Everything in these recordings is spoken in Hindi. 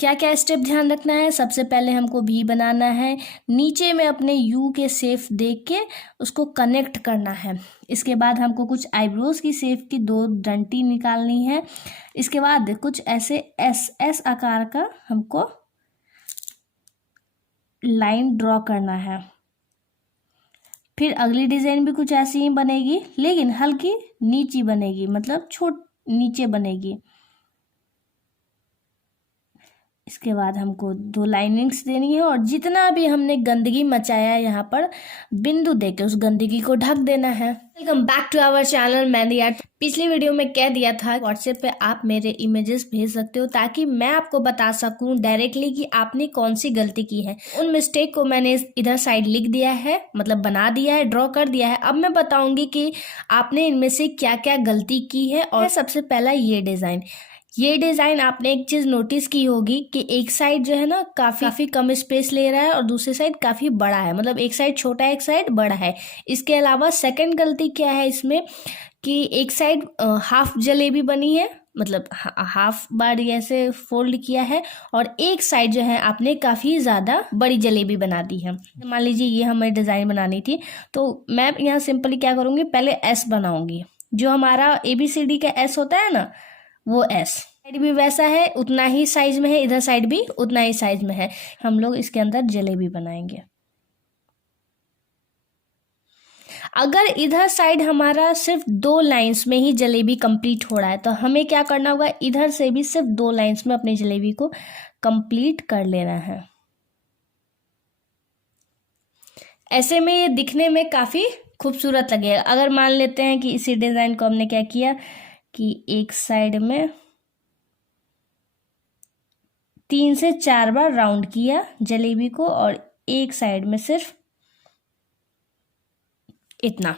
क्या क्या स्टेप ध्यान रखना है। सबसे पहले हमको भी बनाना है, नीचे में अपने यू के शेप देख के उसको कनेक्ट करना है। इसके बाद हमको कुछ आईब्रोज की शेप की 2 डंटी निकालनी है। इसके बाद कुछ ऐसे एस आकार का हमको लाइन ड्रॉ करना है। फिर अगली डिजाइन भी कुछ ऐसी ही बनेगी, लेकिन हल्की नीची बनेगी, मतलब छोट नीचे बनेगी। इसके बाद हमको 2 लाइनिंग्स देनी है और जितना भी हमने गंदगी मचाया है यहाँ पर बिंदु देके उस गंदगी को ढक देना है। Welcome back to our channel. मैंने यार पिछली वीडियो में कह दिया था व्हाट्सएप पे आप मेरे इमेजेस भेज सकते हो ताकि मैं आपको बता सकूं डायरेक्टली कि आपने कौन सी गलती की है। उन मिस्टेक को मैंने इधर साइड लिख दिया है, मतलब बना दिया है, ड्रॉ कर दिया है। अब मैं बताऊंगी कि आपने इनमें से क्या क्या गलती की है। और सबसे पहला ये डिज़ाइन आपने एक चीज़ नोटिस की होगी कि एक साइड जो है ना काफ़ी कम स्पेस ले रहा है और दूसरी साइड काफ़ी बड़ा है, मतलब एक साइड छोटा है एक साइड बड़ा है। इसके अलावा सेकंड गलती क्या है इसमें कि एक साइड हाफ जलेबी बनी है, मतलब हाफ बार ऐसे फोल्ड किया है, और एक साइड जो है आपने काफ़ी ज़्यादा बड़ी जलेबी बना दी है। मान लीजिए ये हमें डिज़ाइन बनानी थी, तो मैं यहाँ सिंपली क्या करूँगी, पहले एस बनाऊँगी। जो हमारा ABCD का एस होता है ना, वो एस साइड भी वैसा है, उतना ही साइज में है, इधर साइड भी उतना ही साइज में है। हम लोग इसके अंदर जलेबी बनाएंगे। अगर इधर साइड हमारा सिर्फ 2 लाइंस में ही जलेबी कंप्लीट हो रहा है तो हमें क्या करना होगा, इधर से भी सिर्फ 2 लाइंस में अपनी जलेबी को कंप्लीट कर लेना है। ऐसे में ये दिखने में काफ़ी खूबसूरत लगेगा। अगर मान लेते हैं कि इसी डिज़ाइन को हमने क्या किया कि एक साइड में 3 से 4 बार राउंड किया जलेबी को और एक साइड में सिर्फ इतना,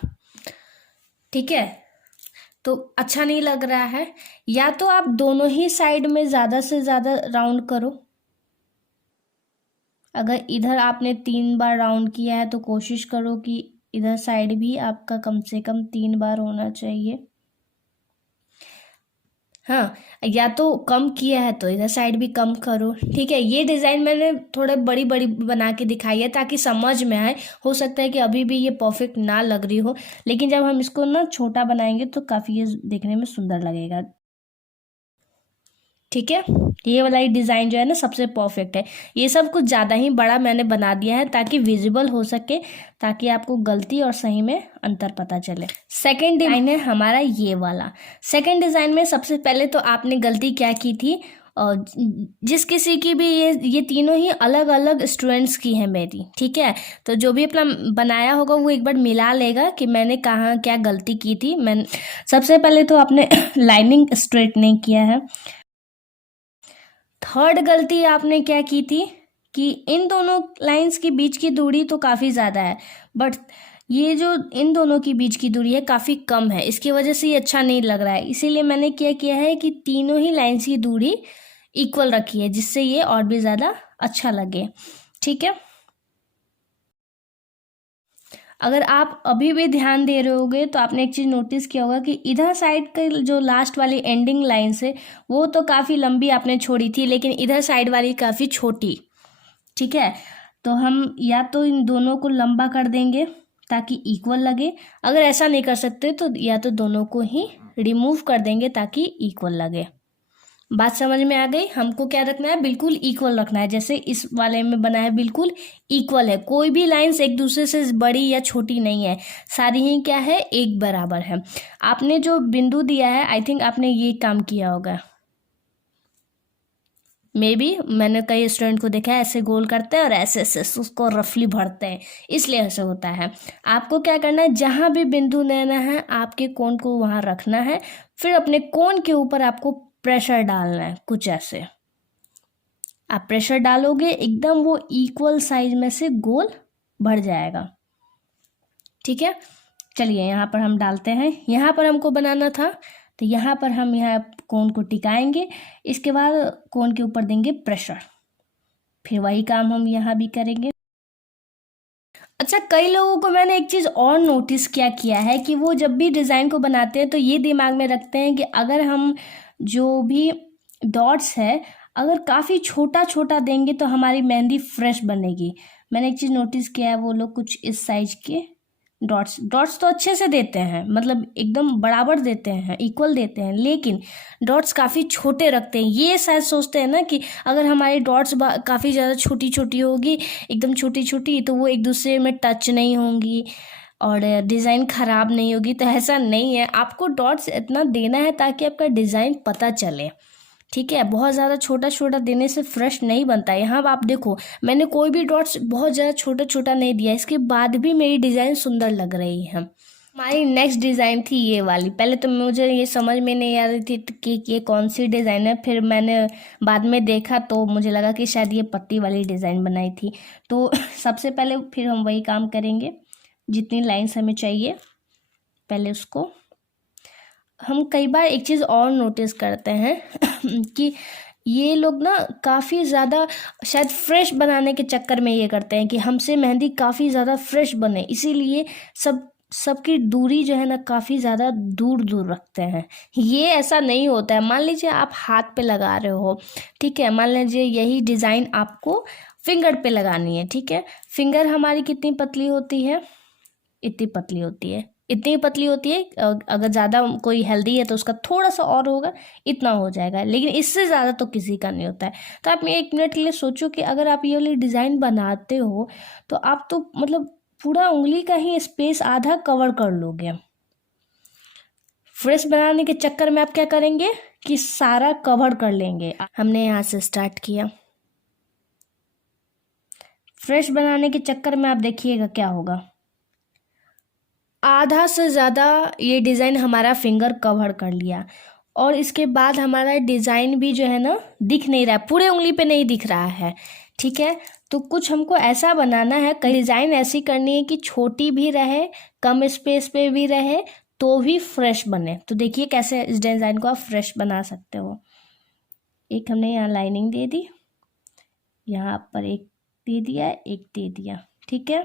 ठीक है, तो अच्छा नहीं लग रहा है। या तो आप दोनों ही साइड में ज़्यादा से ज़्यादा राउंड करो। अगर इधर आपने 3 बार राउंड किया है तो कोशिश करो कि इधर साइड भी आपका कम से कम 3 बार होना चाहिए। हाँ, या तो कम किया है तो इधर साइड भी कम करो, ठीक है। ये डिज़ाइन मैंने थोड़े बड़ी बड़ी बना के दिखाई है ताकि समझ में आए। हो सकता है कि अभी भी ये परफेक्ट ना लग रही हो, लेकिन जब हम इसको ना छोटा बनाएंगे तो काफ़ी ये देखने में सुंदर लगेगा, ठीक है। ये वाला डिज़ाइन जो है ना सबसे परफेक्ट है। ये सब कुछ ज़्यादा ही बड़ा मैंने बना दिया है ताकि विजिबल हो सके, ताकि आपको गलती और सही में अंतर पता चले। सेकंड डिज़ाइन है हमारा ये वाला। सेकंड डिज़ाइन में सबसे पहले तो आपने गलती क्या की थी, और जिस किसी की भी ये तीनों ही अलग अलग स्टूडेंट्स की है मेरी, ठीक है। तो जो भी अपना बनाया होगा वो एक बार मिला लेगा कि मैंने कहाँ क्या गलती की थी। मैं सबसे पहले तो आपने लाइनिंग स्ट्रेट नहीं किया है। थर्ड गलती आपने क्या की थी कि इन दोनों लाइंस के बीच की दूरी तो काफ़ी ज़्यादा है, बट ये जो इन दोनों की बीच की दूरी है काफ़ी कम है, इसकी वजह से ये अच्छा नहीं लग रहा है। इसीलिए मैंने क्या किया है कि तीनों ही लाइंस की दूरी इक्वल रखी है, जिससे ये और भी ज़्यादा अच्छा लगे, ठीक है। अगर आप अभी भी ध्यान दे रहे होगे तो आपने एक चीज़ नोटिस किया होगा कि इधर साइड के जो लास्ट वाली एंडिंग लाइन है वो तो काफ़ी लंबी आपने छोड़ी थी, लेकिन इधर साइड वाली काफ़ी छोटी, ठीक है। तो हम या तो इन दोनों को लंबा कर देंगे ताकि इक्वल लगे। अगर ऐसा नहीं कर सकते तो या तो दोनों को ही रिमूव कर देंगे ताकि इक्वल लगे। बात समझ में आ गई। हमको क्या रखना है, बिल्कुल इक्वल रखना है। जैसे इस वाले में बना है बिल्कुल इक्वल है, कोई भी लाइंस एक दूसरे से बड़ी या छोटी नहीं है, सारी ही क्या है, एक बराबर है। आपने जो बिंदु दिया है आई थिंक आपने ये काम किया होगा, मे बी मैंने कई स्टूडेंट को देखा है ऐसे गोल करते हैं और ऐसे ऐसे उसको रफली भरते हैं, इसलिए ऐसा होता है। आपको क्या करना है, जहाँ भी बिंदु लेना है आपके कोण को वहाँ रखना है, फिर अपने कोण के ऊपर आपको प्रेशर डालना है। कुछ ऐसे आप प्रेशर डालोगे एकदम वो इक्वल साइज में से गोल भर जाएगा, ठीक है। चलिए यहाँ पर हम डालते हैं। यहाँ पर हमको बनाना था तो यहाँ पर हम यहाँ कोण को टिकाएंगे, इसके बाद कोण के ऊपर देंगे प्रेशर, फिर वही काम हम यहाँ भी करेंगे। अच्छा, कई लोगों को मैंने एक चीज़ और नोटिस किया है कि वो जब भी डिज़ाइन को बनाते हैं तो ये दिमाग में रखते हैं कि अगर हम जो भी डॉट्स है अगर काफ़ी छोटा छोटा देंगे तो हमारी मेहंदी फ्रेश बनेगी। मैंने एक चीज़ नोटिस किया है, वो लोग कुछ इस साइज के डॉट्स तो अच्छे से देते हैं, मतलब एकदम बराबर देते हैं, इक्वल देते हैं, लेकिन डॉट्स काफ़ी छोटे रखते हैं। ये शायद सोचते हैं ना कि अगर हमारी डॉट्स काफ़ी ज़्यादा छोटी छोटी होगी, एकदम छोटी छोटी, तो वो एक दूसरे में टच नहीं होंगी और डिज़ाइन ख़राब नहीं होगी। तो ऐसा नहीं है, आपको डॉट्स इतना देना है ताकि आपका डिज़ाइन पता चले, ठीक है। बहुत ज़्यादा छोटा छोटा देने से फ्रेश नहीं बनता है। यहाँ आप देखो, मैंने कोई भी डॉट्स बहुत ज़्यादा छोटा छोटा नहीं दिया, इसके बाद भी मेरी डिज़ाइन सुंदर लग रही है। हमारी नेक्स्ट डिज़ाइन थी ये वाली। पहले तो मुझे ये समझ में नहीं आ रही थी कि ये कौन सी डिज़ाइन है, फिर मैंने बाद में देखा तो मुझे लगा कि शायद ये पट्टी वाली डिज़ाइन बनाई थी। तो सबसे पहले फिर हम वही काम करेंगे, जितनी लाइन्स हमें चाहिए पहले उसको हम कई बार एक चीज़ और नोटिस करते हैं कि ये लोग ना काफ़ी ज़्यादा शायद फ्रेश बनाने के चक्कर में ये करते हैं कि हमसे मेहंदी काफ़ी ज़्यादा फ्रेश बने, इसीलिए सबकी दूरी जो है ना काफ़ी ज़्यादा दूर दूर रखते हैं। ये ऐसा नहीं होता है। मान लीजिए आप हाथ पे लगा रहे हो, ठीक है, मान लीजिए यही डिज़ाइन आपको फिंगर पे लगानी है, ठीक है। फिंगर हमारी कितनी पतली होती है, इतनी पतली होती है, इतनी पतली होती है। अगर ज़्यादा कोई हेल्दी है तो उसका थोड़ा सा और होगा, इतना हो जाएगा, लेकिन इससे ज़्यादा तो किसी का नहीं होता है। तो आप एक मिनट के लिए सोचो कि अगर आप ये वाली डिज़ाइन बनाते हो तो आप तो मतलब पूरा उंगली का ही स्पेस आधा कवर कर लोगे। फ्रेश बनाने के चक्कर में आप क्या करेंगे कि सारा कवर कर लेंगे। हमने यहाँ से स्टार्ट किया, फ्रेश बनाने के चक्कर में आप देखिएगा क्या होगा, आधा से ज़्यादा ये डिज़ाइन हमारा फिंगर कवर कर लिया और इसके बाद हमारा डिज़ाइन भी जो है ना दिख नहीं रहा है, पूरे उंगली पे नहीं दिख रहा है, ठीक है। तो कुछ हमको ऐसा बनाना है, कई डिज़ाइन ऐसी करनी है कि छोटी भी रहे, कम स्पेस पे भी रहे, तो भी फ्रेश बने। तो देखिए कैसे इस डिज़ाइन को आप फ्रेश बना सकते हो। एक हमने यहाँ लाइनिंग दे दी, यहाँ पर एक दे दिया, एक दे दिया, ठीक है।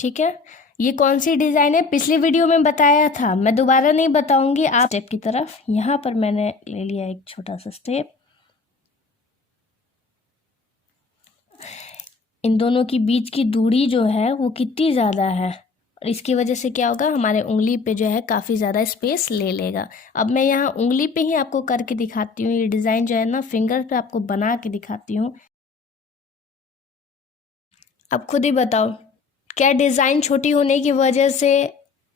ठीक है, ये कौन सी डिज़ाइन है पिछली वीडियो में बताया था, मैं दोबारा नहीं बताऊंगी। आप स्टेप की तरफ, यहाँ पर मैंने ले लिया एक छोटा सा स्टेप, इन दोनों की बीच की दूरी जो है वो कितनी ज़्यादा है, और इसकी वजह से क्या होगा, हमारे उंगली पे जो है काफ़ी ज़्यादा स्पेस ले लेगा। अब मैं यहाँ उंगली पे ही आपको करके दिखाती हूँ, ये डिज़ाइन जो है ना फिंगर पे आपको बना के दिखाती हूँ। अब खुद ही बताओ, क्या डिज़ाइन छोटी होने की वजह से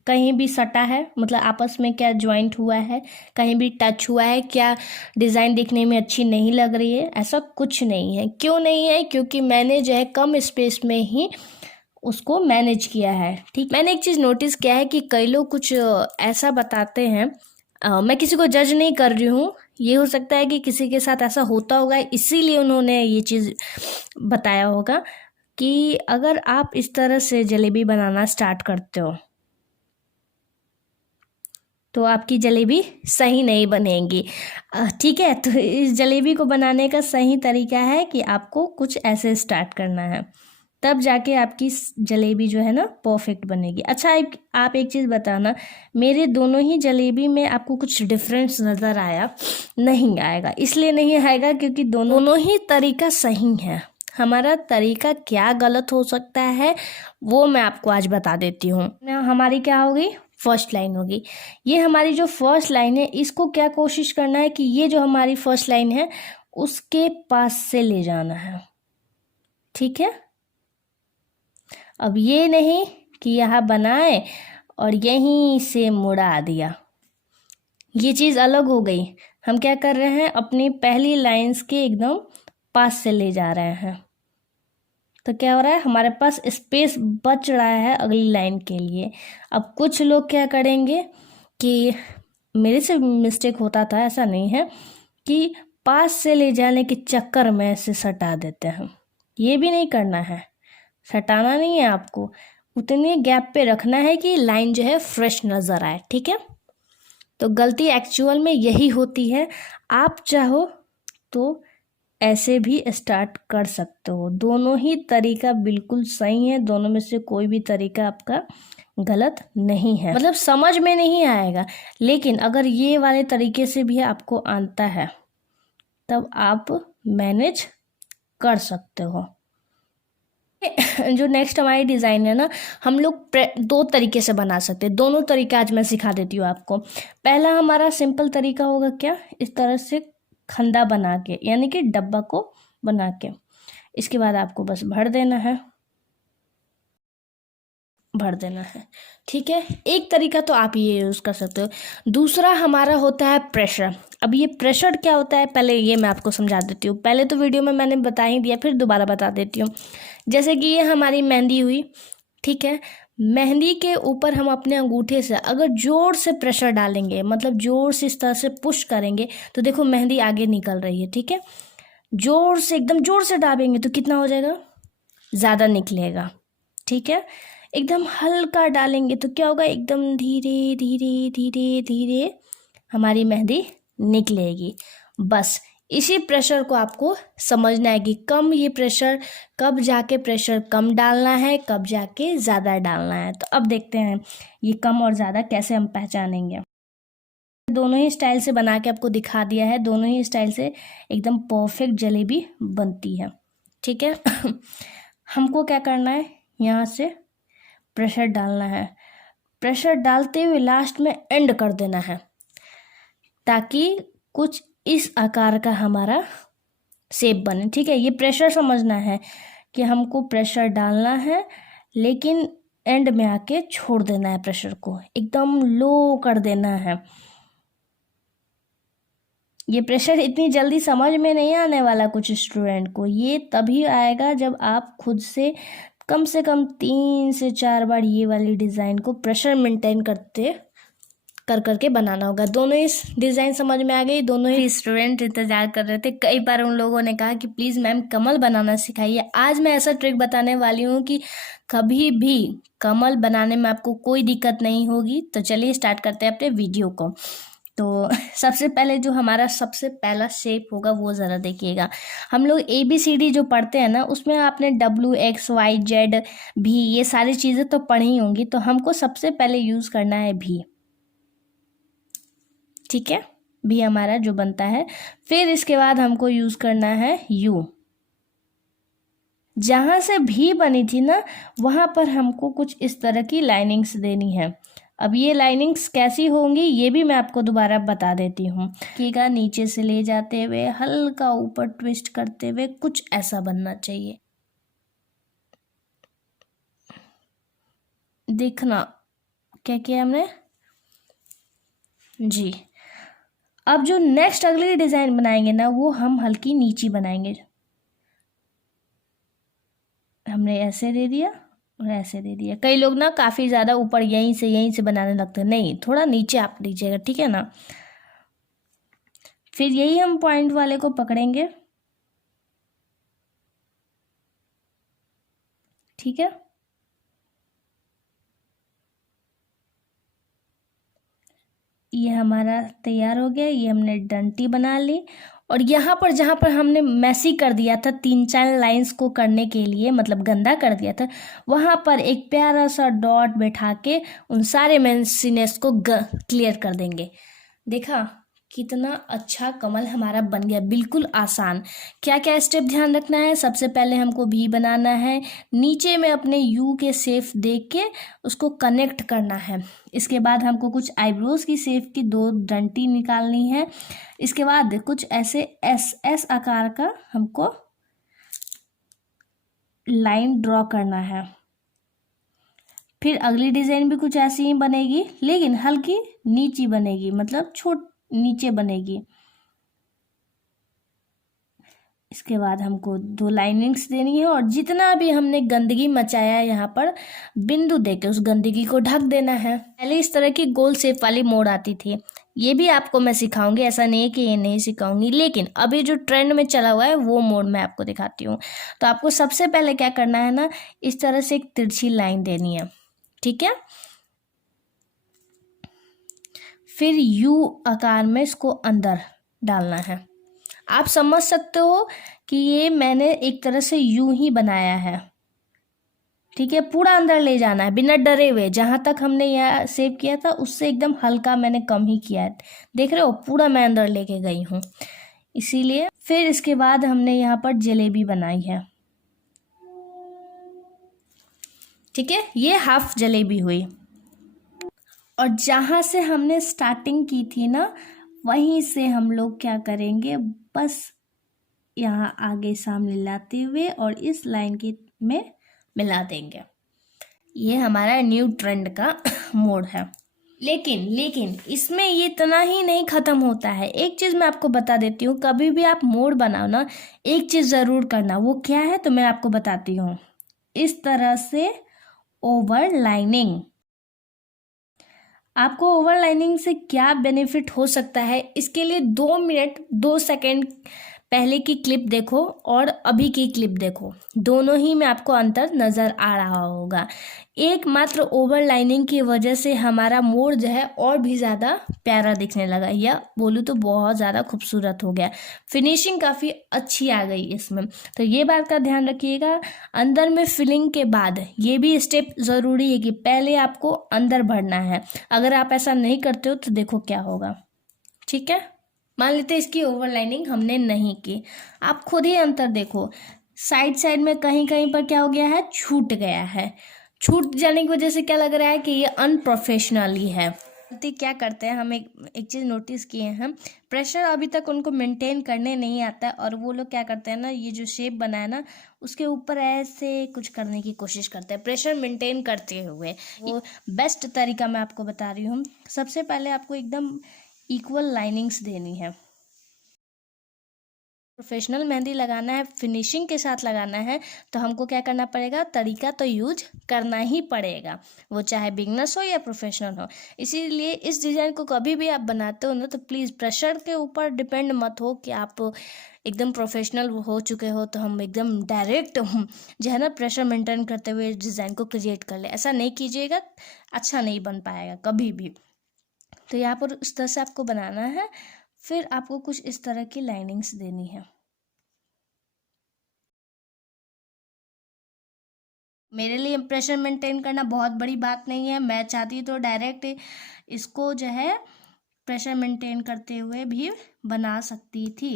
कहीं भी सटा है, मतलब आपस में क्या ज्वाइंट हुआ है, कहीं भी टच हुआ है, क्या डिज़ाइन दिखने में अच्छी नहीं लग रही है? ऐसा कुछ नहीं है। क्यों नहीं है? क्योंकि मैंने जो है कम स्पेस में ही उसको मैनेज किया है, ठीक। मैंने एक चीज़ नोटिस किया है कि कई लोग कुछ ऐसा बताते हैं, मैं किसी को जज नहीं कर रही हूँ, ये हो सकता है कि किसी के साथ ऐसा होता होगा, इसीलिए उन्होंने ये चीज़ बताया होगा कि अगर आप इस तरह से जलेबी बनाना स्टार्ट करते हो तो आपकी जलेबी सही नहीं बनेगी, ठीक है। तो इस जलेबी को बनाने का सही तरीका है कि आपको कुछ ऐसे स्टार्ट करना है, तब जाके आपकी जलेबी जो है ना परफेक्ट बनेगी। अच्छा, आप एक चीज़ बताना, मेरे दोनों ही जलेबी में आपको कुछ डिफरेंस नज़र आया? नहीं आएगा, इसलिए नहीं आएगा क्योंकि दोनों ही तरीका सही है। हमारा तरीका क्या गलत हो सकता है वो मैं आपको आज बता देती हूँ। हमारी क्या होगी, फर्स्ट लाइन होगी। ये हमारी जो फर्स्ट लाइन है, इसको क्या कोशिश करना है कि ये जो हमारी फर्स्ट लाइन है उसके पास से ले जाना है, ठीक है। अब ये नहीं कि यहाँ बनाए और यहीं से मुड़ा दिया, ये चीज़ अलग हो गई। हम क्या कर रहे हैं, अपनी पहली लाइंस के एकदम पास से ले जा रहे हैं, तो क्या हो रहा है, हमारे पास स्पेस बच रहा है अगली लाइन के लिए। अब कुछ लोग क्या करेंगे कि मेरे से मिस्टेक होता था, ऐसा नहीं है, कि पास से ले जाने के चक्कर में ऐसे सटा देते हैं। ये भी नहीं करना है, सटाना नहीं है आपको, उतने गैप पे रखना है कि लाइन जो है फ्रेश नज़र आए, ठीक है। तो गलती एक्चुअल में यही होती है। आप चाहो तो ऐसे भी स्टार्ट कर सकते हो, दोनों ही तरीका बिल्कुल सही है, दोनों में से कोई भी तरीका आपका गलत नहीं है, मतलब समझ में नहीं आएगा। लेकिन अगर ये वाले तरीके से भी आपको आता है तब आप मैनेज कर सकते हो। जो नेक्स्ट हमारी डिज़ाइन है ना, हम लोग दो तरीके से बना सकते हैं। दोनों तरीके आज मैं सिखा देती हूँ आपको। पहला हमारा सिंपल तरीका होगा क्या, इस तरह से खंदा बना के, यानी कि डब्बा को बना के, इसके बाद आपको बस भर देना है, ठीक है। एक तरीका तो आप ये यूज़ कर सकते हो। दूसरा हमारा होता है प्रेशर। अब ये प्रेशर क्या होता है, पहले ये मैं आपको समझा देती हूँ। पहले तो वीडियो में मैंने बता ही दिया, फिर दोबारा बता देती हूँ। जैसे कि ये हमारी मेहंदी हुई, ठीक है। मेहंदी के ऊपर हम अपने अंगूठे से अगर जोर से प्रेशर डालेंगे, मतलब जोर से इस तरह से पुश करेंगे, तो देखो मेहंदी आगे निकल रही है, ठीक है। जोर से, एकदम जोर से डालेंगे तो कितना हो जाएगा, ज़्यादा निकलेगा, ठीक है। एकदम हल्का डालेंगे तो क्या होगा, एकदम धीरे धीरे धीरे धीरे हमारी मेहंदी निकलेगी। बस इसी प्रेशर को आपको समझना है कि कम ये प्रेशर, कब जाके प्रेशर कम डालना है, कब जाके ज़्यादा डालना है। तो अब देखते हैं ये कम और ज़्यादा कैसे हम पहचानेंगे। दोनों ही स्टाइल से बना के आपको दिखा दिया है। दोनों ही स्टाइल से एकदम परफेक्ट जलेबी बनती है, ठीक है। हमको क्या करना है, यहाँ से प्रेशर डालना है। प्रेशर डालते हुए लास्ट में एंड कर देना है, ताकि कुछ इस आकार का हमारा शेप बने, ठीक है। ये प्रेशर समझना है कि हमको प्रेशर डालना है, लेकिन एंड में आके छोड़ देना है, प्रेशर को एकदम लो कर देना है। ये प्रेशर इतनी जल्दी समझ में नहीं आने वाला कुछ स्टूडेंट को। ये तभी आएगा जब आप खुद से कम 3 से 4 बार ये वाली डिज़ाइन को प्रेशर मेंटेन करके बनाना होगा। दोनों ही डिज़ाइन समझ में आ गई। दोनों ही स्टूडेंट इंतज़ार कर रहे थे। कई बार उन लोगों ने कहा कि प्लीज़ मैम कमल बनाना सिखाइए। आज मैं ऐसा ट्रिक बताने वाली हूँ कि कभी भी कमल बनाने में आपको कोई दिक्कत नहीं होगी। तो चलिए स्टार्ट करते हैं अपने वीडियो को। तो सबसे पहले जो हमारा सबसे पहला शेप होगा वो ज़रा देखिएगा। हम लोग ABCD जो पढ़ते हैं ना, उसमें आपने WXYZ भी ये सारी चीज़ें तो पढ़ी होंगी। तो हमको सबसे पहले यूज़ करना है भी, ठीक है। भी हमारा जो बनता है, फिर इसके बाद हमको यूज़ करना है U। जहाँ से भी बनी थी ना, वहाँ पर हमको कुछ इस तरह की लाइनिंग्स देनी है। अब ये लाइनिंग्स कैसी होंगी ये भी मैं आपको दोबारा बता देती हूँ। देखिएगा, नीचे से ले जाते हुए हल्का ऊपर ट्विस्ट करते हुए कुछ ऐसा बनना चाहिए। देखना क्या किया हमने जी। अब जो नेक्स्ट अगली डिज़ाइन बनाएंगे ना, वो हम हल्की नीची बनाएंगे। हमने ऐसे दे दिया और ऐसे दे दिया। कई लोग ना काफ़ी ज़्यादा ऊपर यहीं से बनाने लगते हैं। नहीं, थोड़ा नीचे आप दीजिएगा, ठीक है ना। फिर यही हम पॉइंट वाले को पकड़ेंगे, ठीक है। ये हमारा तैयार हो गया। ये हमने डंटी बना ली। और यहाँ पर जहाँ पर हमने मैसी कर दिया था 3-4 लाइंस को करने के लिए, मतलब गंदा कर दिया था, वहाँ पर एक प्यारा सा डॉट बैठा के उन सारे मैसीनेस को क्लियर कर देंगे। देखा कितना अच्छा कमल हमारा बन गया, बिल्कुल आसान। क्या क्या स्टेप ध्यान रखना है, सबसे पहले हमको भी बनाना है, नीचे में अपने यू के शेप देख के उसको कनेक्ट करना है। इसके बाद हमको कुछ आईब्रोज की शेप की 2 डंटी निकालनी है। इसके बाद कुछ ऐसे एस आकार का हमको लाइन ड्रॉ करना है। फिर अगली डिज़ाइन भी कुछ ऐसी ही बनेगी, लेकिन हल्की नीची बनेगी, मतलब नीचे बनेगी। इसके बाद हमको 2 लाइनिंग्स देनी है और जितना भी हमने गंदगी मचाया है यहाँ पर बिंदु देके उस गंदगी को ढक देना है। पहले इस तरह की गोल शेप वाली मोड़ आती थी, ये भी आपको मैं सिखाऊंगी, ऐसा नहीं कि ये नहीं सिखाऊंगी। लेकिन अभी जो ट्रेंड में चला हुआ है वो मोड़ मैं आपको दिखाती हूँ। तो आपको सबसे पहले क्या करना है ना, इस तरह से एक तिरछी लाइन देनी है, ठीक है। फिर यू आकार में इसको अंदर डालना है। आप समझ सकते हो कि ये मैंने एक तरह से यूं ही बनाया है, ठीक है, पूरा अंदर ले जाना है बिना डरे हुए। जहां तक हमने यह सेव किया था उससे एकदम हल्का मैंने कम ही किया है, देख रहे हो, पूरा मैं अंदर लेके गई हूँ इसीलिए। फिर इसके बाद हमने यहाँ पर जलेबी बनाई है, ठीक है, ये हाफ जलेबी हुई। और जहाँ से हमने स्टार्टिंग की थी ना, वहीं से हम लोग क्या करेंगे, बस यहाँ आगे सामने लाते हुए और इस लाइन के में मिला देंगे। ये हमारा न्यू ट्रेंड का मोड है। लेकिन इसमें ये इतना ही नहीं ख़त्म होता है। एक चीज़ मैं आपको बता देती हूँ, कभी भी आप मोड बनाओ ना, एक चीज़ ज़रूर करना। वो क्या है तो मैं आपको बताती हूँ। इस तरह से ओवरलाइनिंग, आपको ओवरलाइनिंग से क्या बेनिफिट हो सकता है, इसके लिए 2 मिनट 2 सेकेंड पहले की क्लिप देखो और अभी की क्लिप देखो, दोनों ही में आपको अंतर नज़र आ रहा होगा। एकमात्र ओवरलाइनिंग की वजह से हमारा मोड जो है और भी ज़्यादा प्यारा दिखने लगा, या बोलूँ तो बहुत ज़्यादा खूबसूरत हो गया। फिनिशिंग काफ़ी अच्छी आ गई इसमें, तो ये बात का ध्यान रखिएगा। अंदर में फिलिंग के बाद ये भी स्टेप ज़रूरी है कि पहले आपको अंदर भरना है। अगर आप ऐसा नहीं करते हो तो देखो क्या होगा, ठीक है। मान लेते हैं इसकी ओवरलाइनिंग हमने नहीं की, आप खुद ही अंतर देखो, साइड में कहीं कहीं पर क्या हो गया है, छूट गया है। छूट जाने की वजह से क्या लग रहा है कि ये अनप्रोफेशनली है। तो क्या करते हैं हम, एक चीज़ नोटिस किए हैं हम, प्रेशर अभी तक उनको मेंटेन करने नहीं आता है, और वो लोग क्या करते हैं ना, ये जो शेप बनाया ना उसके ऊपर ऐसे कुछ करने की कोशिश करते हैं प्रेशर मेंटेन करते हुए। वो बेस्ट तरीका मैं आपको बता रही हूँ। सबसे पहले आपको एकदम इक्वल लाइनिंग्स देनी है। प्रोफेशनल मेहंदी लगाना है, फिनिशिंग के साथ लगाना है, तो हमको क्या करना पड़ेगा, तरीका तो यूज करना ही पड़ेगा, वो चाहे बिगनर्स हो या प्रोफेशनल हो। इसीलिए इस डिज़ाइन को कभी भी आप बनाते हो ना, तो प्लीज़ प्रेशर के ऊपर डिपेंड मत हो कि आप एकदम प्रोफेशनल हो चुके हो तो हम एकदम डायरेक्ट जो है ना प्रेशर मेंटेन करते हुए इस डिज़ाइन को क्रिएट कर ले। ऐसा नहीं कीजिएगा, अच्छा नहीं बन पाएगा कभी भी। तो यहाँ पर इस तरह से आपको बनाना है। फिर आपको कुछ इस तरह की लाइनिंग्स देनी है। मेरे लिए प्रेशर मेंटेन करना बहुत बड़ी बात नहीं है, मैं चाहती तो डायरेक्ट इसको जो है प्रेशर मेंटेन करते हुए भी बना सकती थी।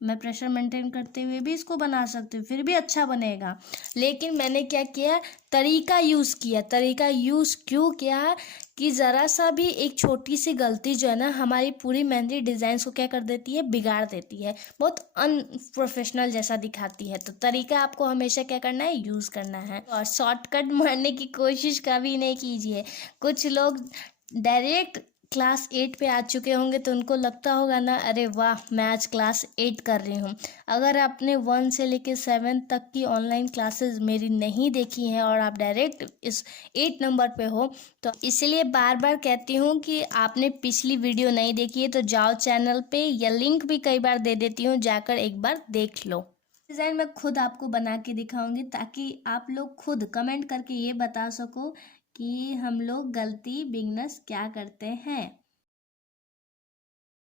मैं प्रेशर मेंटेन करते हुए भी इसको बना सकती हूँ, फिर भी अच्छा बनेगा। लेकिन मैंने क्या किया, तरीका यूज़ किया। तरीका यूज़ क्यों किया कि ज़रा सा भी एक छोटी सी गलती जो है ना हमारी पूरी मेहंदी डिज़ाइंस को क्या कर देती है, बिगाड़ देती है, बहुत अनप्रोफेशनल जैसा दिखाती है। तो तरीका आपको हमेशा क्या करना है, यूज़ करना है, और शॉर्टकट मारने की कोशिश कभी नहीं कीजिए। कुछ लोग डायरेक्ट क्लास 8 पे आ चुके होंगे तो उनको लगता होगा ना, अरे वाह मैं आज क्लास 8 कर रही हूँ। अगर आपने 1 से लेकर 7 तक की ऑनलाइन क्लासेस मेरी नहीं देखी हैं और आप डायरेक्ट इस 8 नंबर पे हो, तो इसलिए बार बार कहती हूँ कि आपने पिछली वीडियो नहीं देखी है तो जाओ चैनल पे, या लिंक भी कई बार दे देती हूँ, जाकर एक बार देख लो। डिज़ाइन मैं खुद आपको बना के दिखाऊंगी ताकि आप लोग खुद कमेंट करके ये बता सको कि हम लोग गलती बिगनर्स क्या करते हैं।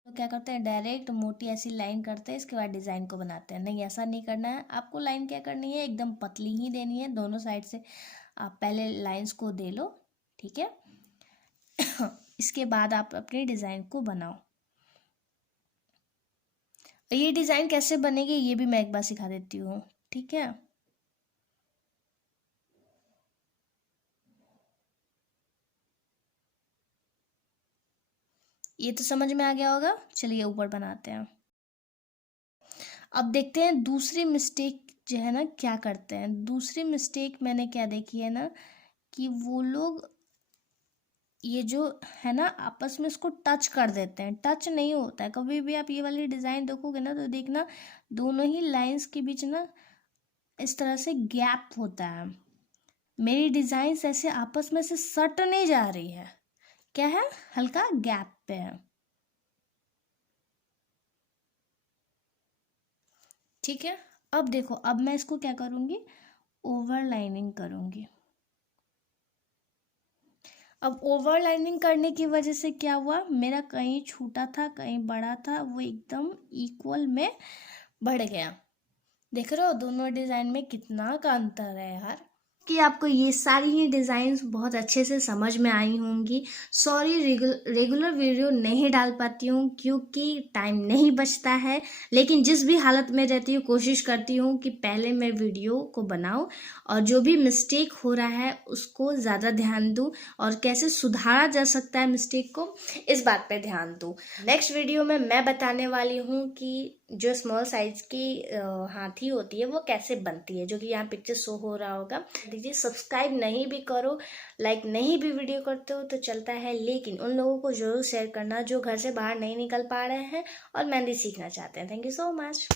तो क्या करते हैं, डायरेक्ट मोटी ऐसी लाइन करते हैं, इसके बाद डिज़ाइन को बनाते हैं। नहीं, ऐसा नहीं करना है आपको। लाइन क्या करनी है, एकदम पतली ही देनी है, दोनों साइड से आप पहले लाइंस को दे लो, ठीक है। इसके बाद आप अपने डिज़ाइन को बनाओ। ये डिज़ाइन कैसे बनेगी ये भी मैं एक बार सिखा देती हूँ, ठीक है। ये तो समझ में आ गया होगा, चलिए ऊपर बनाते हैं। अब देखते हैं दूसरी मिस्टेक जो है ना क्या करते हैं। दूसरी मिस्टेक मैंने क्या देखी है ना, कि वो लोग ये जो है ना आपस में इसको टच कर देते हैं। टच नहीं होता है कभी भी। आप ये वाली डिज़ाइन देखोगे ना तो देखना दोनों ही लाइंस के बीच ना इस तरह से गैप होता है। मेरी डिज़ाइंस ऐसे आपस में से सट नहीं जा रही है, क्या है, हल्का गैप पे है, ठीक है। अब देखो, अब मैं इसको क्या करूँगी, ओवरलाइनिंग करूँगी। अब ओवरलाइनिंग करने की वजह से क्या हुआ, मेरा कहीं छोटा था कहीं बड़ा था, वो एकदम इक्वल में बढ़ गया। देख रहे हो दोनों डिज़ाइन में कितना का अंतर है यार। कि आपको ये सारी ही डिज़ाइंस बहुत अच्छे से समझ में आई होंगी। सॉरी रेगुलर वीडियो नहीं डाल पाती हूँ क्योंकि टाइम नहीं बचता है, लेकिन जिस भी हालत में रहती हूँ कोशिश करती हूँ कि पहले मैं वीडियो को बनाऊँ और जो भी मिस्टेक हो रहा है उसको ज़्यादा ध्यान दूँ और कैसे सुधारा जा सकता है मिस्टेक को, इस बात पे ध्यान दूँ। नेक्स्ट वीडियो में मैं बताने वाली हूँ कि जो स्मॉल साइज की हाथी होती है वो कैसे बनती है, जो कि यहाँ पिक्चर शो हो रहा होगा। दीजिए, सब्सक्राइब नहीं भी करो, लाइक नहीं भी वीडियो करते हो तो चलता है, लेकिन उन लोगों को जरूर शेयर करना जो घर से बाहर नहीं निकल पा रहे हैं और मेहंदी सीखना चाहते हैं। Thank you so much.